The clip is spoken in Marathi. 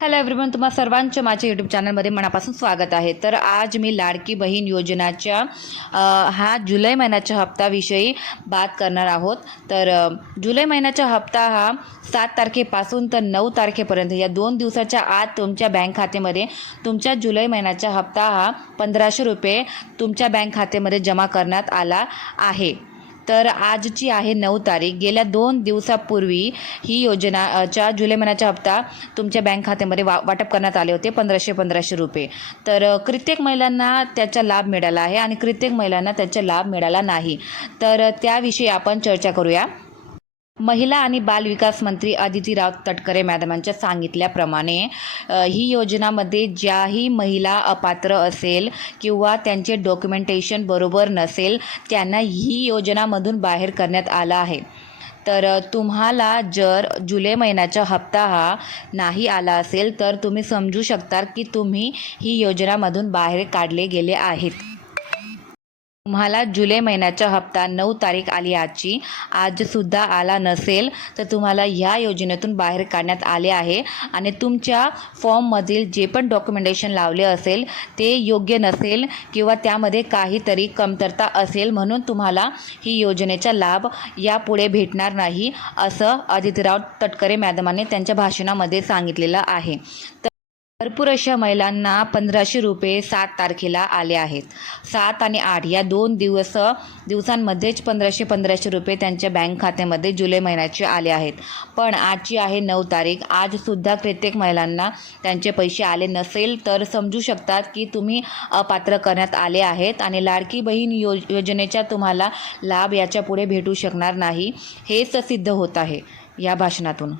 हॅलो एव्हरीवन, तुम्हा सर्वांचं माझ्या यूट्यूब चॅनलमध्ये मनापासून स्वागत आहे। तर आज मी लाडकी बहीण योजनाच्या हा जुलै महिन्याच्या हप्त्याविषयी बात करणार आहोत। तर जुलै महिन्याचा हप्ता हा 7 तारखेपासून तर 9 तारखेपर्यंत या 2 दिवसाच्या आत तुमच्या बँक खात्यामध्ये तुमच्या जुलै महिन्याचा हप्ता हा 1500 रुपये तुमच्या बँक खात्यामध्ये जमा करण्यात आला आहे। तर आजची आहे 9 तारीख। गेल्या 2 दिवसापूर्वी ही योजनाच्या जुलै महिन्याचा हप्ता तुमच्या बँक खात्यामध्ये वाटप करण्यात आले होते 1500 रुपये। तर कित्येक महिलांना त्याचा लाभ मिळाला आहे आणि कित्येक महिलांना त्याचा लाभ मिळाला नाही। तर त्याविषयी आपण चर्चा करूया। महिला आणि बाल विकास मंत्री अदिती राव तटकरे मॅडमांच्या सांगितल्याप्रमाणे ही योजनामध्ये ज्याही महिला अपात्र असेल किंवा त्यांचे डॉक्युमेंटेशन बरोबर नसेल त्यांना ही योजनामधून बाहेर करण्यात आलं आहे। तर तुम्हाला जर जुलै महिन्याचा हप्ता हा नाही आला असेल तर तुम्ही समजू शकता की तुम्ही ही योजनामधून बाहेर काढले गेले आहेत। तुम्हाला जुलै महिन्याचा हप्ता 9 तारीख आली आजची, आजसुद्धा आला नसेल तर तुम्हाला ह्या योजनेतून बाहेर काढण्यात आले आहे आणि तुमच्या फॉर्ममधील जे पण डॉक्युमेंटेशन लावले असेल ते योग्य नसेल किंवा त्यामध्ये काहीतरी कमतरता असेल म्हणून तुम्हाला ही योजनेचा लाभ यापुढे भेटणार नाही, असं अदितीराव तटकरे मॅडमांनी त्यांच्या भाषणामध्ये सांगितलेलं आहे। भरपूर अशा महिलांना 1500 रुपये 7 तारखेला आले आहेत। 7 आणि 8 या 2 दिवसांमध्येच 1500 रुपये त्यांच्या बँक खात्यामध्ये जुलै महिन्याचे आले आहेत। पण आजची आहे 9 तारीख, आजसुद्धा कित्येक महिलांना त्यांचे पैसे आले नसेल तर समजू शकतात की तुम्ही अपात्र करण्यात आले आहेत आणि लाडकी बहीण योजनेचा तुम्हाला लाभ याच्या पुढे भेटू शकणार नाही, हेच सिद्ध होत आहे या भाषणातून।